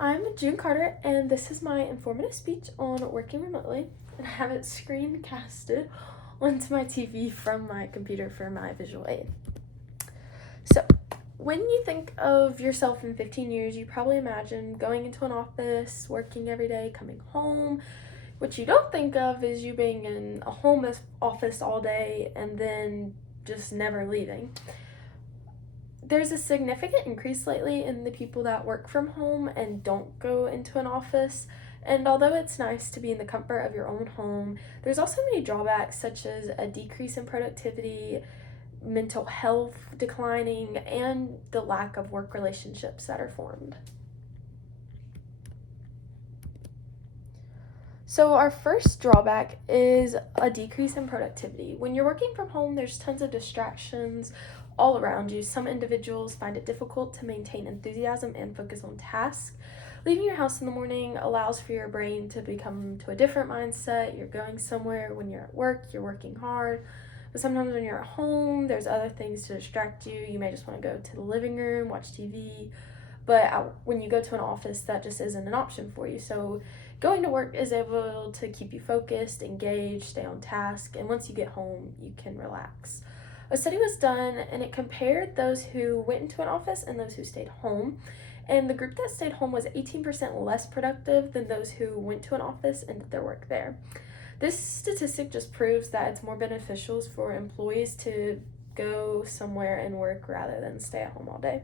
I'm June Carter, and this is my informative speech on working remotely. And I have it screencasted onto my TV from my computer for my visual aid. So, when you think of yourself in 15 years, you probably imagine going into an office, working every day, coming home. What you don't think of is you being in a home office all day and then just never leaving. There's a significant increase lately in the people that work from home and don't go into an office. And although it's nice to be in the comfort of your own home, there's also many drawbacks, such as a decrease in productivity, mental health declining, and the lack of work relationships that are formed. So, our first drawback is a decrease in productivity. When you're working from home, there's tons of distractions all around you. Some individuals find it difficult to maintain enthusiasm and focus on tasks. Leaving your house in the morning allows for your brain to become to a different mindset. You're going somewhere. When you're at work, you're working hard. But sometimes when you're at home, there's other things to distract you. You may just want to go to the living room, watch TV. But when you go to an office, that just isn't an option for you. So going to work is able to keep you focused, engaged, stay on task, and once you get home, you can relax. A study was done and it compared those who went into an office and those who stayed home. And the group that stayed home was 18% less productive than those who went to an office and did their work there. This statistic just proves that it's more beneficial for employees to go somewhere and work rather than stay at home all day.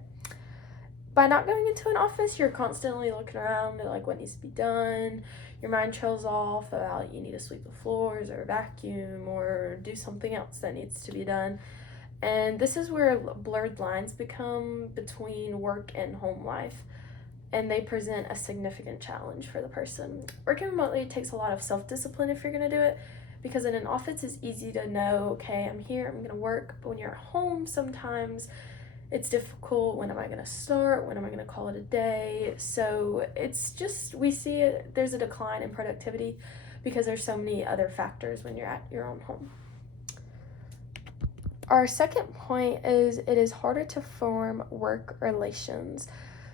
By not going into an office, you're constantly looking around at like what needs to be done. Your mind trails off about you need to sweep the floors or vacuum or do something else that needs to be done. And this is where blurred lines become between work and home life, and they present a significant challenge for the person. Working remotely takes a lot of self-discipline if you're going to do it, because in an office it's easy to know, okay, I'm here, I'm going to work. But when you're at home, sometimes it's difficult. When am I going to start? When am I going to call it a day? So it's just, we see there's a decline in productivity because there's so many other factors when you're at your own home. Our second point is it is harder to form work relations.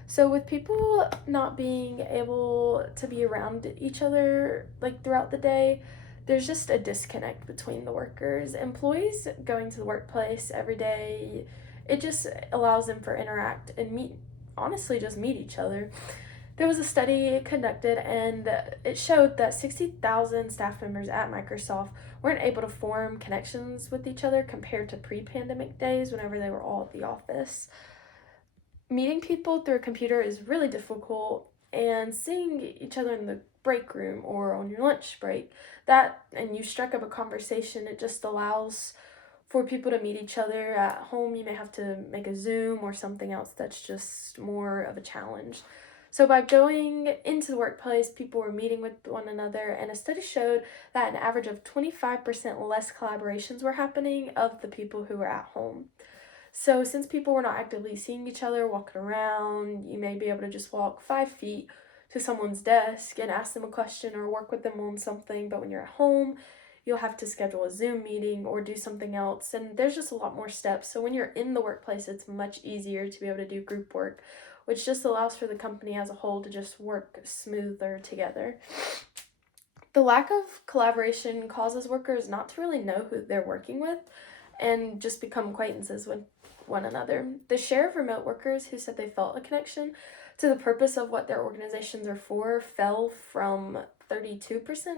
So with people not being able to be around each other like throughout the day, there's just a disconnect between the workers. Employees going to the workplace every day, it just allows them for interact and just meet each other. There was a study conducted and it showed that 60,000 staff members at Microsoft weren't able to form connections with each other compared to pre-pandemic days whenever they were all at the office. Meeting people through a computer is really difficult, and seeing each other in the break room or on your lunch break, and you strike up a conversation, it just allows for people to meet each other. At home, you may have to make a Zoom or something else that's just more of a challenge. So by going into the workplace, people were meeting with one another, and a study showed that an average of 25% less collaborations were happening of the people who were at home. So since people were not actively seeing each other, walking around, you may be able to just walk 5 feet to someone's desk and ask them a question or work with them on something. But when you're at home, you'll have to schedule a Zoom meeting or do something else. And there's just a lot more steps. So when you're in the workplace, it's much easier to be able to do group work, which just allows for the company as a whole to just work smoother together. The lack of collaboration causes workers not to really know who they're working with and just become acquaintances with one another. The share of remote workers who said they felt a connection to the purpose of what their organizations are for fell from 32%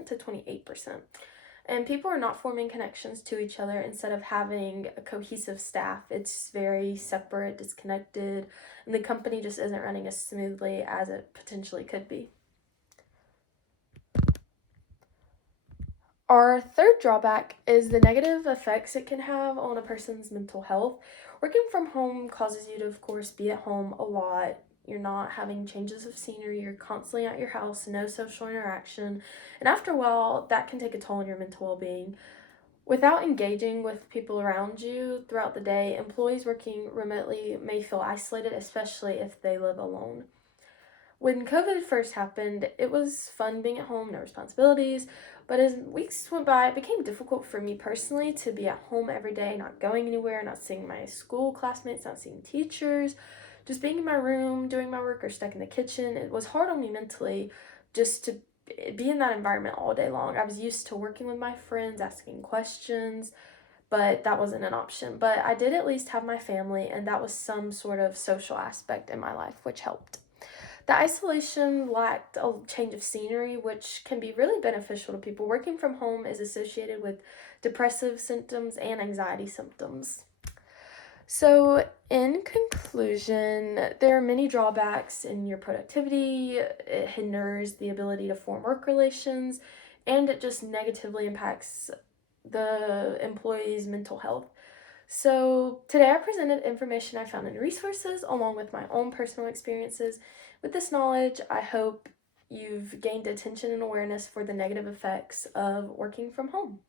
to 28%. And people are not forming connections to each other instead of having a cohesive staff. It's very separate, disconnected, and the company just isn't running as smoothly as it potentially could be. Our third drawback is the negative effects it can have on a person's mental health. Working from home causes you to, of course, be at home a lot. You're not having changes of scenery, you're constantly at your house, no social interaction, and after a while, that can take a toll on your mental well being. Without engaging with people around you throughout the day, employees working remotely may feel isolated, especially if they live alone. When COVID first happened, it was fun being at home, no responsibilities, but as weeks went by, it became difficult for me personally to be at home every day, not going anywhere, not seeing my school classmates, not seeing teachers. just being in my room doing my work or stuck in the kitchen, it was hard on me mentally just to be in that environment all day long. I was used to working with my friends, asking questions, but that wasn't an option. But I did at least have my family, and that was some sort of social aspect in my life, which helped. The isolation lacked a change of scenery, which can be really beneficial to people. Working from home is associated with depressive symptoms and anxiety symptoms. So, in conclusion, there are many drawbacks in your productivity. It hinders the ability to form work relations, and it just negatively impacts the employee's mental health. So, today I presented information I found in resources along with my own personal experiences. With this knowledge, I hope you've gained attention and awareness for the negative effects of working from home.